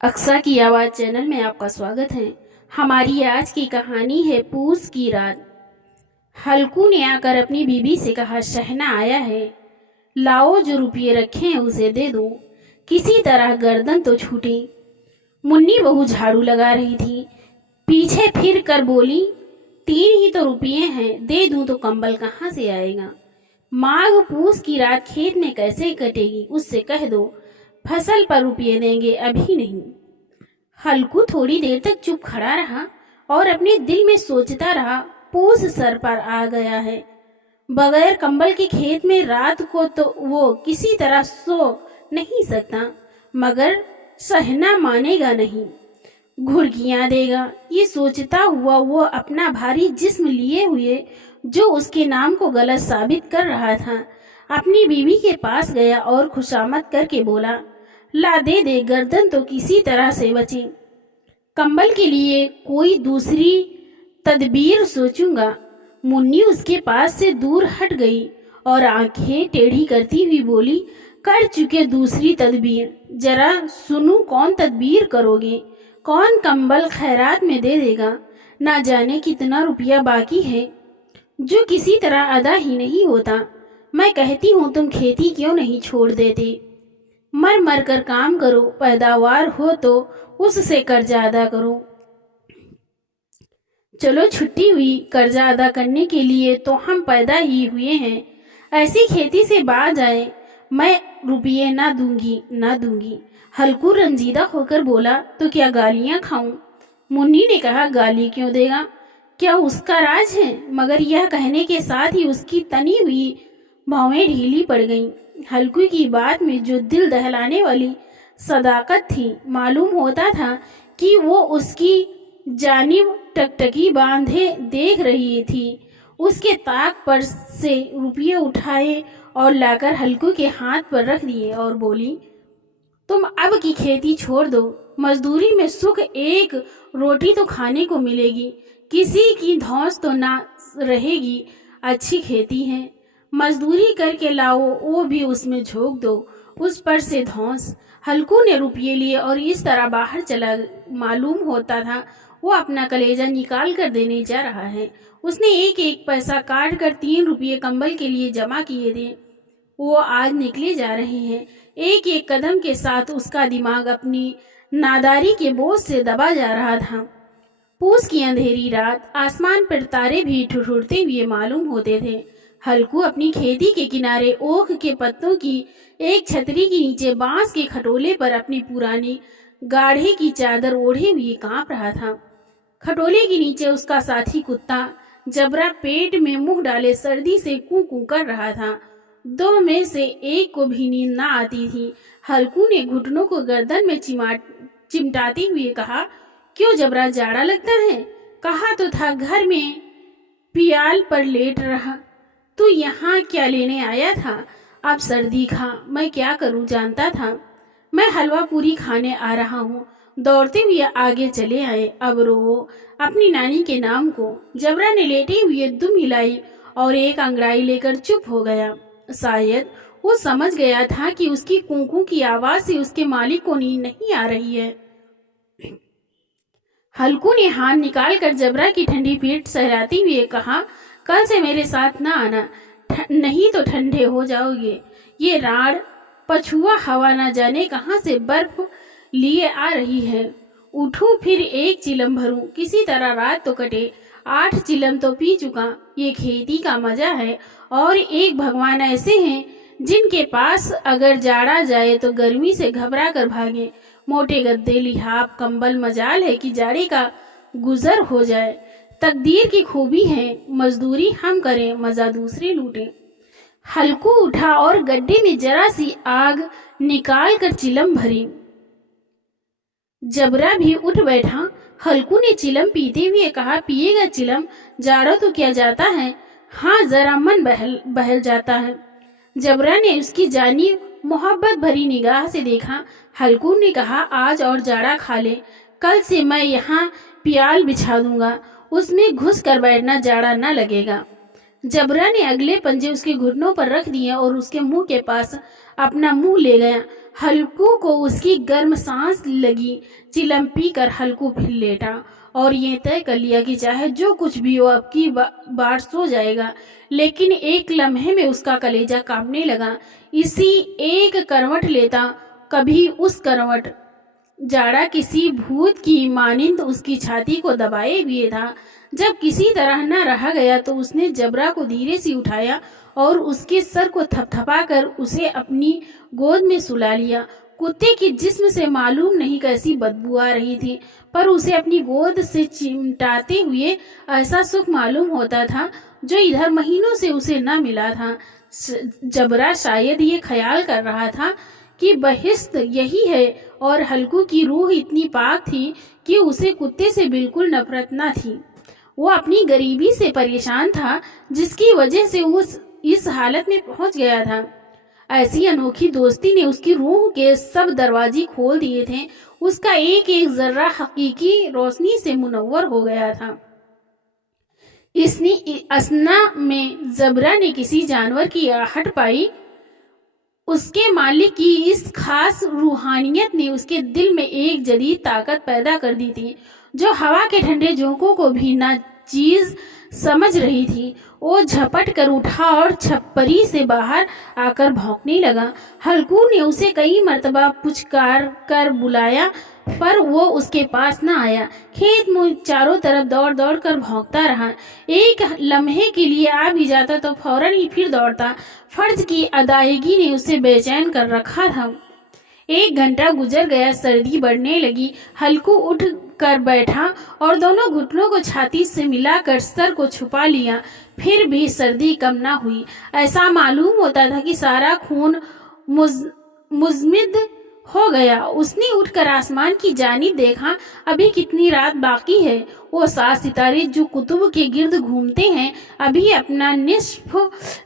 अक्सा की आवाज़ चैनल में आपका स्वागत है। हमारी आज की कहानी है पूस की रात। हल्कू ने आकर अपनी बीबी से कहा, शहना आया है, लाओ जो रुपये रखे हैं उसे दे दो, किसी तरह गर्दन तो छूटे। मुन्नी बहू झाड़ू लगा रही थी, पीछे फिर कर बोली, 3 ही तो रुपये हैं, दे दूं तो कंबल कहाँ से आएगा। माघ पूस की रात खेत में कैसे कटेगी, उससे कह दो फसल पर रुपये देंगे, अभी नहीं। हल्कू थोड़ी देर तक चुप खड़ा रहा और अपने दिल में सोचता रहा, पूस सर पर आ गया है, बगैर कंबल के खेत में रात को तो वो किसी तरह सो नहीं सकता, मगर सहना मानेगा नहीं, घुड़कियां देगा। ये सोचता हुआ वो अपना भारी जिस्म लिए हुए, जो उसके नाम को गलत साबित कर रहा था, अपनी बीवी के पास गया और खुशामद करके बोला, ला दे दे, गर्दन तो किसी तरह से बचे। कंबल के लिए कोई दूसरी तदबीर सोचूंगा। मुन्नी उसके पास से दूर हट गई और आंखें टेढ़ी करती हुई बोली, कर चुके दूसरी तदबीर, जरा सुनूं कौन तदबीर करोगे, कौन कंबल खैरात में दे देगा। ना जाने कितना रुपया बाकी है जो किसी तरह अदा ही नहीं होता। मैं कहती हूँ तुम खेती क्यों नहीं छोड़ देते, मर मर कर काम करो, पैदावार हो तो उससे कर्जा अदा करो। चलो छुट्टी हुई, कर्जा अदा करने के लिए तो हम पैदा ही हुए हैं, ऐसी खेती से बाज आए, मैं रुपये ना दूंगी। हल्कू रंजीदा होकर बोला, तो क्या गालियां खाऊं। मुन्नी ने कहा, गाली क्यों देगा, क्या उसका राज है। मगर यह कहने के साथ ही उसकी तनी हुई भौवें ढीली पड़ गईं। हल्कू की बात में जो दिल दहलाने वाली सदाकत थी, मालूम होता था कि वो उसकी जानिब टकटकी बांधे देख रही थी। उसके ताक पर से रुपये उठाए और लाकर हल्कू के हाथ पर रख दिए और बोली, तुम अब की खेती छोड़ दो, मजदूरी में सुख, एक रोटी तो खाने को मिलेगी, किसी की धौंस तो ना रहेगी, अच्छी खेती है, मजदूरी करके लाओ, वो भी उसमें झोंक दो, उस पर से धौंस। हल्कू ने रुपये लिए और इस तरह बाहर चला। मालूम होता था वो अपना कलेजा निकाल कर देने जा रहा है। उसने एक एक पैसा काट कर 3 रुपये कंबल के लिए जमा किए थे। वो आज निकले जा रहे हैं। एक एक कदम के साथ उसका दिमाग अपनी नादारी के बोझ से दबा जा रहा था। पूस की अंधेरी रात, आसमान पर तारे भी ठुठुरते हुए मालूम होते थे। हल्कू अपनी खेती के किनारे ओक के पत्तों की एक छतरी के नीचे बांस के खटोले पर अपनी पुरानी गाढ़े की चादर ओढ़े हुए कांप रहा था। खटोले के नीचे उसका साथी कुत्ता जबरा पेट में मुंह डाले सर्दी से कू कू कर रहा था। 2 में से एक को भी नींद न आती थी। हल्कू ने घुटनों को गर्दन में चिमटाते हुए कहा, क्यों जबरा, जाड़ा लगता है, कहा तो था घर में पियाल पर लेट रहा, तू यहाँ क्या लेने आया था। अब सर्दी खा, मैं क्या करूं, जानता था मैं हलवा पूरी खाने आ रहा हूँ। दौड़ते हुए आगे चले आए। अब रो अपनी नानी के नाम को। जबरा ने लेटे हुए दुम हिलाई और एक अंगड़ाई लेकर चुप हो गया। शायद वो समझ गया था कि उसकी कूकू की आवाज से उसके मालिक को नींद नहीं आ रही है। हल्कू ने हाथ निकाल कर जबरा की ठंडी पीठ सहलाते हुए कहा, कल से मेरे साथ न आना, नहीं तो ठंडे हो जाओगे। ये राड़ पछुआ हवा न जाने कहां से बर्फ लिए आ रही है। उठूं फिर एक चिलम भरूं, किसी तरह रात तो कटे। 8 चिलम तो पी चुका। ये खेती का मजा है। और एक भगवान ऐसे हैं जिनके पास अगर जाड़ा जाए तो गर्मी से घबरा कर भागे। मोटे गद्दे, लिहाफ, कंबल, मजाल है कि जाड़े का गुजर हो जाए। तकदीर की खूबी है, मजदूरी हम करें, मजा दूसरे लूटें। हल्कू उठा और गड्ढे में जरा सी आग निकाल कर चिलम भरी। जबरा भी उठ बैठा। हल्कू ने चिलम पीते हुए कहा, पिएगा चिलम, जाड़ा तो क्या जाता है, हाँ जरा मन बहल जाता है। जबरा ने उसकी जानी मोहब्बत भरी निगाह से देखा। हल्कू ने कहा, आज और जाड़ा खा ले, कल से मैं यहाँ पियाल बिछा दूंगा, उसमें घुस कर बैठना, जाड़ा न लगेगा। जबरा ने अगले पंजे उसके घुटनों पर रख दिए और उसके मुंह के पास अपना मुंह ले गया। हल्कू को उसकी गर्म सांस लगी। चिलम पी कर हल्कू फिर लेटा और ये तय कर लिया कि चाहे जो कुछ भी हो अब की बार सो जाएगा। लेकिन एक लम्हे में उसका कलेजा कांपने लगा। इसी एक करवट लेता कभी उस करवट जाड़ा किसी भूत की मानिंद उसकी छाती को दबाए हुए था। जब किसी तरह न रहा गया तो उसने जबरा को धीरे से उठाया और उसके सर को थपथपा कर उसे अपनी गोद में सुला लिया। कुत्ते के जिस्म से मालूम नहीं कैसी बदबू आ रही थी, पर उसे अपनी गोद से चिमटाते हुए ऐसा सुख मालूम होता था जो इधर महीनों से उसे न मिला था। जबरा शायद ये ख्याल कर रहा था कि बहिश्त यही है, और हल्कू की रूह इतनी पाक थी कि उसे कुत्ते से बिल्कुल नफरत न थी। वो अपनी गरीबी से परेशान था जिसकी वजह से उस इस हालत में पहुंच गया था। ऐसी अनोखी दोस्ती ने उसकी रूह के सब दरवाजे खोल दिए थे। उसका एक एक जर्रा हकीकी रोशनी से मुनव्वर हो गया था। इसने असना में जबरा ने किसी जानवर की आहट पाई। उसके मालिक की इस खास रूहानियत ने उसके दिल में एक जदीद ताकत पैदा कर दी थी जो हवा के ठंडे झोंकों को भी नाचीज समझ रही थी। वो झपट कर उठा और छप्परी से बाहर आकर भौंकने लगा। हल्कू ने उसे कई मर्तबा पुचकार कर बुलाया पर वो उसके पास न आया। खेत में चारों तरफ दौड़ दौड़ कर भौंकता रहा। एक लम्हे के लिए आ भी जाता तो फौरन ही फिर दौड़ता। फर्ज की अदायगी ने उसे बेचैन कर रखा था। 1 घंटा गुजर गया। सर्दी बढ़ने लगी। हल्कू उठ कर बैठा और दोनों घुटनों को छाती से मिलाकर सर को छुपा लिया। फिर भी सर्दी कम ना हुई। ऐसा मालूम होता था कि सारा खून मुजमिद हो गया। उसने उठकर आसमान की जानिब देखा। अभी कितनी रात बाकी है। वो 7 सितारे जो कुतुब के गिर्द घूमते हैं अभी अपना निस्फ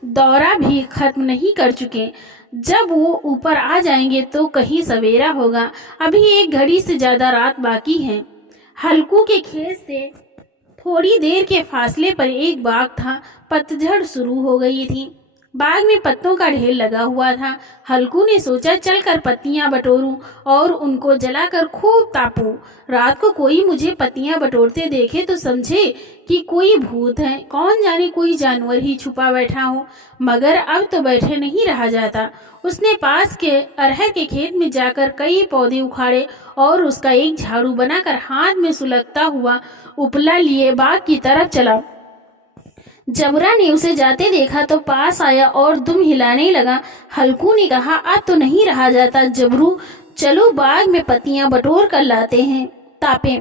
दौरा भी खत्म नहीं कर चुके। जब वो ऊपर आ जाएंगे तो कहीं सवेरा होगा। अभी 1 घड़ी से ज्यादा रात बाकी है। हल्कू के खेत से थोड़ी देर के फासले पर एक बाग था। पतझड़ शुरू हो गई थी। बाग में पत्तों का ढेर लगा हुआ था। हल्कू ने सोचा चलकर पत्तियां बटोरूं और उनको जलाकर खूब तापूं। रात को कोई मुझे पत्तियां बटोरते देखे तो समझे कि कोई भूत है। कौन जाने कोई जानवर ही छुपा बैठा हो। मगर अब तो बैठे नहीं रहा जाता। उसने पास के अरहर के खेत में जाकर कई पौधे उखाड़े और उसका एक झाड़ू बनाकर हाथ में सुलगता हुआ उपला लिए बाग की तरफ चला। जबरा ने उसे जाते देखा तो पास आया और दुम हिलाने लगा। हल्कू ने कहा अब तो नहीं रहा जाता जबरू, चलो बाग में पत्तियां बटोर कर लाते हैं, तापे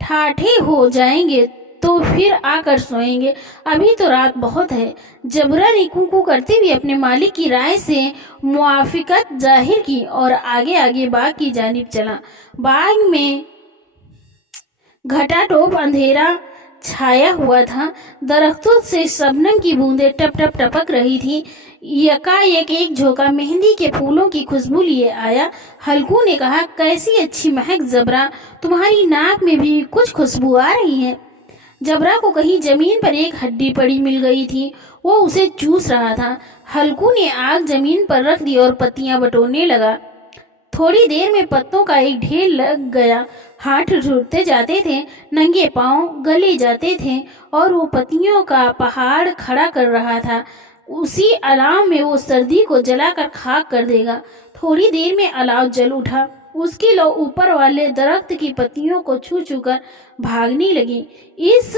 ठाठे हो जाएंगे तो फिर आकर सोएंगे। अभी तो रात बहुत है। जबरा ने कूकू करते हुए अपने मालिक की राय से मुआफिकत जाहिर की और आगे आगे बाग की जानिब चला। बाग में घटाटोप अंधेरा छाया हुआ था। दरख्तों से शबनम की बूंदें टप टप टपक रही थी। यकायक एक झोंका मेहंदी के फूलों की खुशबू लिए आया। हल्कू ने कहा कैसी अच्छी महक जबरा, तुम्हारी नाक में भी कुछ खुशबू आ रही है। जबरा को कहीं जमीन पर एक हड्डी पड़ी मिल गई थी। वो उसे चूस रहा था। हल्कू ने आग जमीन पर रख दी और पत्तियां बटोरने लगा। थोड़ी देर में पत्तों का एक ढेर लग गया। हाथ टूटते जाते थे, नंगे पांव गले जाते थे और वो पत्तियों का पहाड़ खड़ा कर रहा था। उसी अलाव में वो सर्दी को जलाकर खाक कर देगा। थोड़ी देर में अलाव जल उठा। उसकी लौ ऊपर वाले दरख्त की पत्तियों को छू छू कर भागने लगी। इस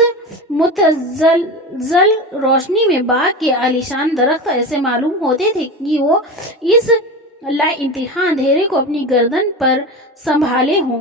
मुतज़लज़ल रोशनी में बाग के आलीशान दरख्त ऐसे मालूम होते थे कि वो इस ला इंतहा अंधेरे को अपनी गर्दन पर संभाले हों।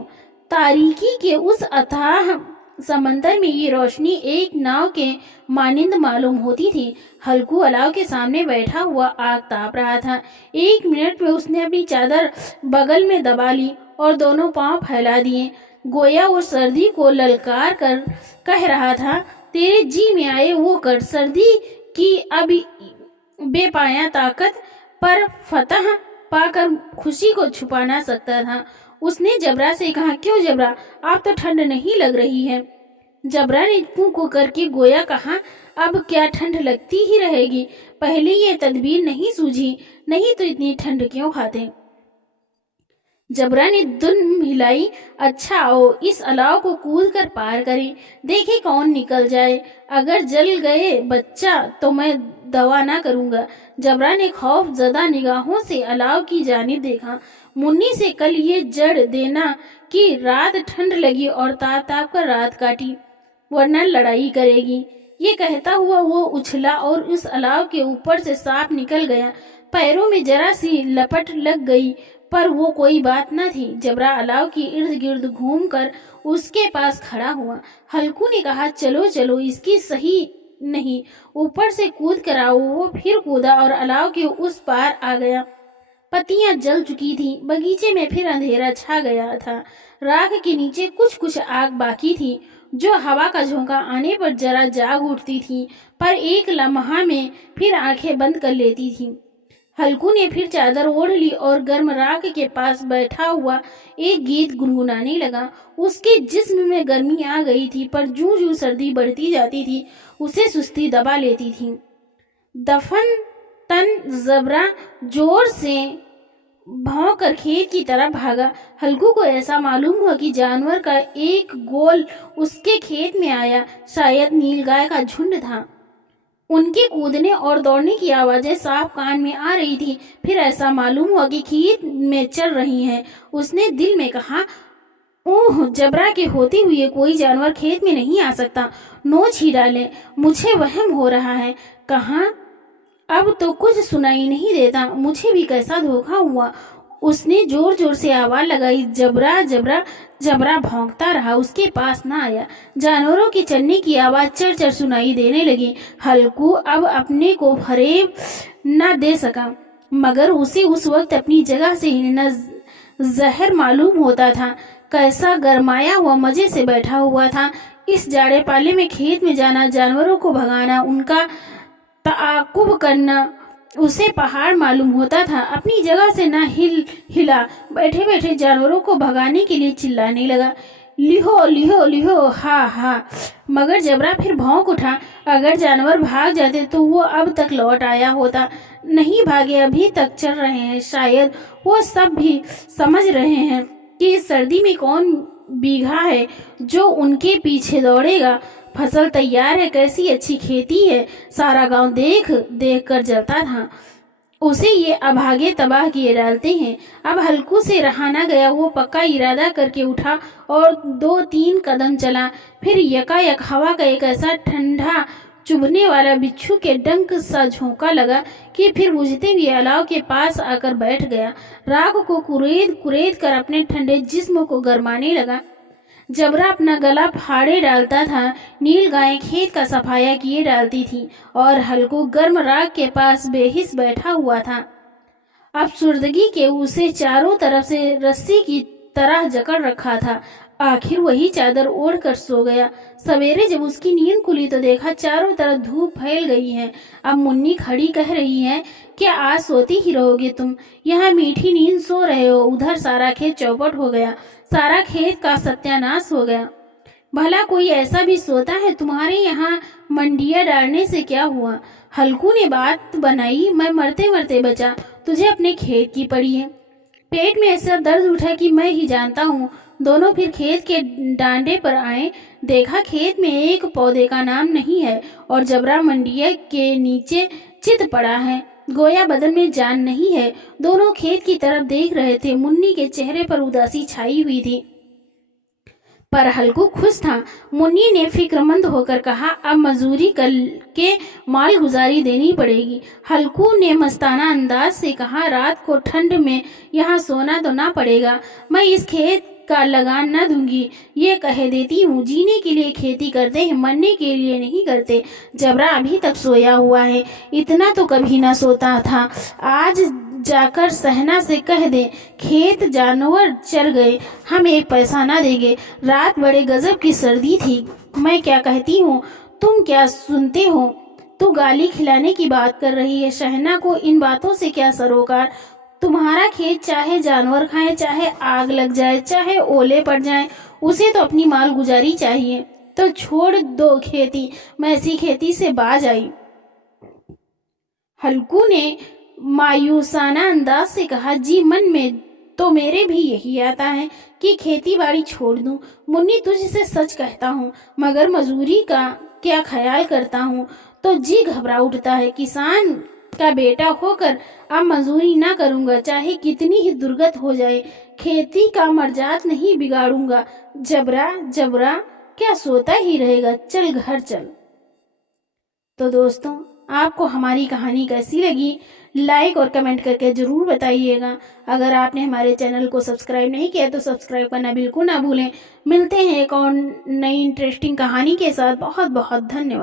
तारीकी के उस अथाह समंदर में ये रोशनी एक नाव के मानिंद मालूम होती थी। हल्कू अलाव के सामने बैठा हुआ आग ताप रहा था। 1 मिनट में उसने अपनी चादर बगल में दबा ली और दोनों पांव फैला दिए। गोया वो सर्दी को ललकार कर कह रहा था तेरे जी में आए वो कर। सर्दी की अब बेपाया ताकत पर फतह पाकर खुशी को छुपा ना सकता था। उसने जबरा से कहा क्यों जबरा, आप तो ठंड नहीं लग रही है। जबरा ने कूं करके गोया कहा अब क्या ठंड लगती ही रहेगी। पहले ये तदबीर नहीं सूझी, नहीं तो इतनी ठंड क्यों खाते। जबरा ने दुम हिलाई, अच्छा आओ इस अलाव को कूद कर पार करें, देखे कौन निकल जाए, अगर जल गए बच्चा तो मैं दवा ना करूंगा। जबरा ने खौफ ज़दा निगाहों से अलाव की जानिब देखा। मुन्नी से कल ये जड़ देना कि रात ठंड लगी और ताप ताप कर रात काटी, वरना लड़ाई करेगी। ये कहता हुआ वो उछला और उस अलाव के ऊपर से सांप निकल गया। पैरों में जरा सी लपट लग गई, पर वो कोई बात न थी। जबरा अलाव की इर्द गिर्द घूमकर उसके पास खड़ा हुआ। हल्कू ने कहा, चलो चलो, इसकी सही नहीं, ऊपर से कूद कर आओ। वो फिर कूदा और अलाव के उस पार आ गया। पत्तियां जल चुकी थी, बगीचे में फिर अंधेरा छा गया था। राख के नीचे कुछ कुछ आग बाकी थी, जो हवा का झोंका आने पर जरा जाग उठती थी, पर एक लम्हा में फिर आंखें बंद कर लेती थी। हल्कू ने फिर चादर ओढ़ ली और गर्म राख के पास बैठा हुआ एक गीत गुनगुनाने लगा। उसके जिस्म में गर्मी आ गई थी, पर जूं जूं सर्दी बढ़ती जाती थी उसे सुस्ती दबा लेती थी। दफन तन जबरा जोर से भौं कर खेत की तरफ भागा। हल्कू को ऐसा मालूम हुआ कि जानवर का एक गोल उसके खेत में आया। शायद नीलगाय का झुंड था। उनके कूदने और दौड़ने की आवाजें साफ कान में आ रही थी। फिर ऐसा मालूम हुआ कि खेत में चल रही हैं। उसने दिल में कहा, ओह, जबरा के होते हुए कोई जानवर खेत में नहीं आ सकता, नोच ही डाले, मुझे वहम हो रहा है। कहाँ, अब तो कुछ सुनाई नहीं देता, मुझे भी कैसा धोखा हुआ। उसने जोर जोर से आवाज लगाई, जबरा जबरा। जबरा भौंकता रहा, उसके पास न आया। जानवरों के चलने की आवाज चर चर सुनाई देने लगी। हल्कू अब अपने को फरेब न दे सका, मगर उसे उस वक्त अपनी जगह से हिलना जहर मालूम होता था। कैसा गरमाया हुआ मजे से बैठा हुआ था। इस जाड़े पाले में खेत में जाना, जानवरों को भगाना, उनका ताकुब करना उसे पहाड़ मालूम होता था। अपनी जगह से न हिला, बैठे बैठे जानवरों को भगाने के लिए चिल्लाने लगा, लिहो लिहो लिहो, हा हा। मगर जबरा फिर भौंक उठा। अगर जानवर भाग जाते तो वो अब तक लौट आया होता। नहीं भागे, अभी तक चल रहे हैं। शायद वो सब भी समझ रहे हैं कि इस सर्दी में कौन बीघा है जो उनके पीछे दौड़ेगा। फसल तैयार है, कैसी अच्छी खेती है। सारा गांव देख देख कर जलता था। उसे ये अभागे तबाह किए डालते हैं। अब हल्कू से रहा न गया। वो पक्का इरादा करके उठा और 2-3 कदम चला। फिर यकायक हवा का एक ऐसा ठंडा चुभने वाला बिच्छू के डंक सा झोंका लगा कि फिर बुझते हुए अलाव के पास आकर बैठ गया। राख को कुरेद कुरेद कर अपने ठंडे जिस्म को गरमाने लगा। जबरा अपना गला फाड़े डालता था। नीलगाय खेत का सफाया किए डालती थी और हल्कू गर्म राख के पास बेहिस बैठा हुआ था। अफसुर्दगी के उसे चारों तरफ से रस्सी की तरह जकड़ रखा था। आखिर वही चादर ओढ़ कर सो गया। सवेरे जब उसकी नींद खुली तो देखा चारों तरफ धूप फैल गई है। अब मुन्नी खड़ी कह रही है, क्या आज सोती ही रहोगे तुम? यहाँ मीठी नींद सो रहे हो, उधर सारा खेत चौपट हो गया, सारा खेत का सत्यानाश हो गया। भला कोई ऐसा भी सोता है? तुम्हारे यहाँ मंडिया डालने से क्या हुआ? हल्कू ने बात बनाई, मैं मरते मरते बचा, तुझे अपने खेत की पड़ी है। पेट में ऐसा दर्द उठा कि मैं ही जानता हूँ। दोनों फिर खेत के डांडे पर आए। देखा खेत में एक पौधे का नाम नहीं है और जबरा मंडिया के नीचे चित पड़ा है, गोया बदन में जान नहीं है। दोनों खेत की तरफ देख रहे थे। मुन्नी के चेहरे पर उदासी छाई हुई थी, पर हल्कू खुश था। मुन्नी ने फिक्रमंद होकर कहा, अब मजूरी करके माल गुजारी देनी पड़ेगी। हल्कू ने मस्ताना अंदाज से कहा, रात को ठंड में यहाँ सोना तो ना पड़ेगा। मैं इस खेत का लगान न दूंगी, ये कह देती हूँ। जीने के लिए खेती करते हैं, मरने के लिए नहीं करते। जबरा अभी तक सोया हुआ है, इतना तो कभी न सोता था। आज जाकर सहना से कह दे, खेत जानवर चर गए, हम 1 पैसा ना देंगे। रात बड़े गजब की सर्दी थी। मैं क्या कहती हूँ, तुम क्या सुनते हो? तू गाली खिलाने की बात कर रही है। शहना को इन बातों से क्या सरोकार? तुम्हारा खेत चाहे जानवर खाए, चाहे आग लग जाए, चाहे ओले पड़ जाए, उसे तो अपनी माल गुजारी चाहिए। तो छोड़ दो खेती, मैं ऐसी खेती से बाज आई। हल्कू ने मायूसाना अंदाज से कहा, जी मन में तो मेरे भी यही आता है कि खेती बाड़ी छोड़ दूं। मुन्नी तुझसे सच कहता हूँ, मगर मजदूरी का क्या ख्याल करता हूँ तो जी घबरा उठता है। किसान का बेटा होकर अब मजदूरी ना करूंगा, चाहे कितनी ही दुर्गत हो जाए। खेती का मर्जात नहीं बिगाड़ूंगा। जबरा जबरा क्या सोता ही रहेगा, चल घर चल। तो दोस्तों, आपको हमारी कहानी कैसी लगी लाइक और कमेंट करके जरूर बताइएगा। अगर आपने हमारे चैनल को सब्सक्राइब नहीं किया तो सब्सक्राइब करना बिल्कुल ना भूलें। मिलते हैं एक और नई इंटरेस्टिंग कहानी के साथ। बहुत बहुत धन्यवाद।